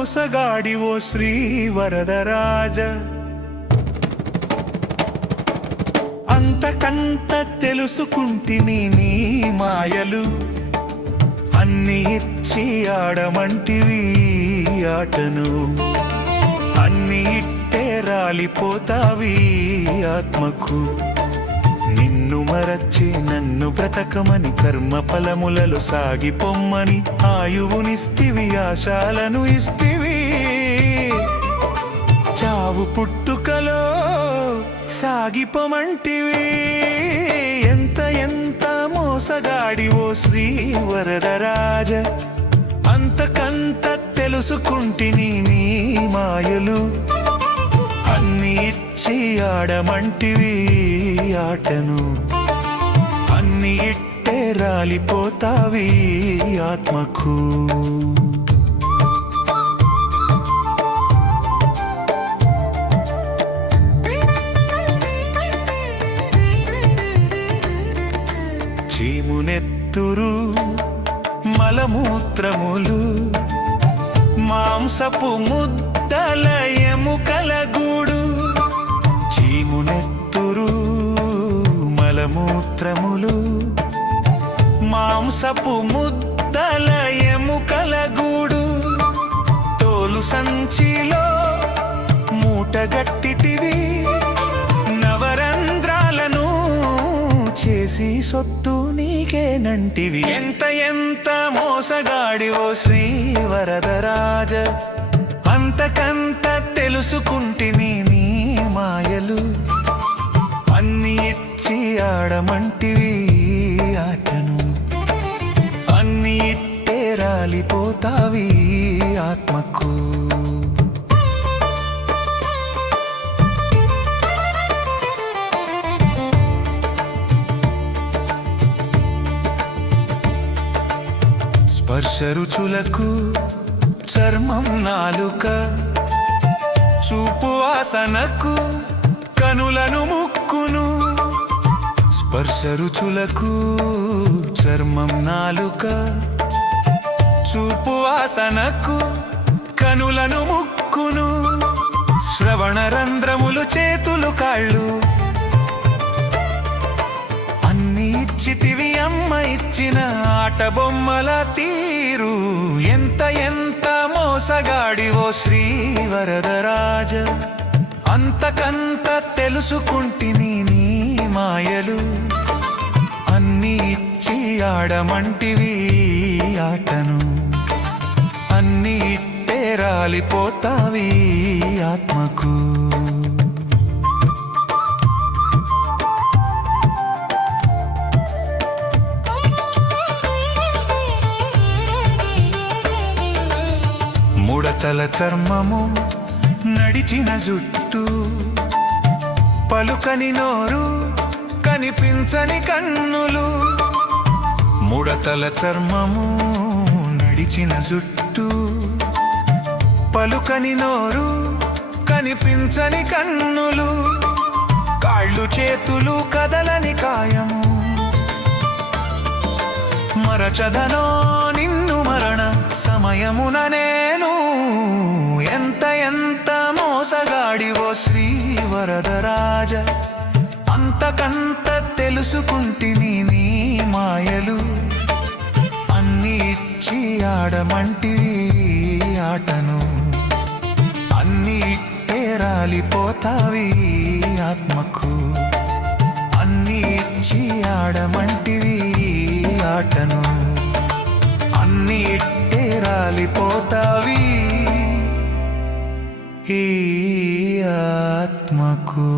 మోసగాడివో శ్రీ వరదరాజ అంతకంత తెలుసుకుంటిని నీ మాయలు అన్ని ఇచ్చి ఆడమంటివి ఆటను అన్ని ఇట్టే రాలిపోతావి ఆత్మకు నిన్ను మరచి నన్ను బ్రతకమని కర్మ ఫలములలో సాగిపొమ్మని ఆయువునిస్తివి ఆశాలను ఇస్తివి చావు పుట్టుకలో సాగిపోమంటివి ఎంత మోసగాడివో శ్రీ వరదరాజ అంతకంత తెలుసుకుంటిని నీ మాయలు అన్ని ఇచ్చి ఆడమంటివి ఆటను అన్ని ఇట్టే రాలిపోతావి ఆత్మకు చీమునెత్తురు మలమూత్రములు మాంసపు ముద్దల ఎముకల గూడు చీమునెత్తురు మలమూత్రములు మాంసపు ముద్దల ఎముకల గూడు తోలు సంచిలో మూటగట్టితివి నవరంధ్రాలను చేసి సొత్తు నీకేనంటివి ఎంత మోసగాడివో శ్రీ వరదరాజ అంతకంత తెలుసుకుంటిని నీ మాయలు అన్ని ఇచ్చి ఆడమంటివి ఆటను అన్ని ఇట్టే రాలిపోతావి ఆత్మకు స్పర్శ రుచులకు చర్మం నాలుక చూపు వాసనకు కనులను ముక్కును స్పర్శ రుచులకు చర్మం నాలుక చూపు వాసనకు కనులను ముక్కును శ్రవణ రంధ్రములు చేతులు కాళ్ళు అన్ని ఇచ్చితివి అమ్మ ఇచ్చిన ఆట బొమ్మల తీరు ఎంత మోసగాడివో శ్రీ వరదరాజ అంతకంత తెలుసుకుంటిని నీ మాయలు అన్ని ఇచ్చి ఆడమంటివి ఆటను అన్ని ఇట్టే రాలిపోతావి ఆత్మకు ముడతల చర్మము నడిచిన జుట్టు పలుకని నోరు కనిపించని కన్నులు ముడతల చర్మము నడిచిన జుట్టు పలుకని నోరు కనిపించని కన్నులు కాళ్ళు చేతులు కదలని కాయము మరచదనో నిన్ను మరణ సమయమున నేను ఎంత మోసగాడివో శ్రీ వరదరాజ అంతకంత తెలుసుకుంటిని నీ మాయలు అన్ని ఇచ్చి ఆడమంటివి ఆటను అన్ని ఇట్టే రాలిపోతావి ఆత్మకు అన్ని ఇచ్చి ఆడమంటివి ఆటను అన్ని ఇట్టే రాలిపోతావి ఈ ఆత్మకు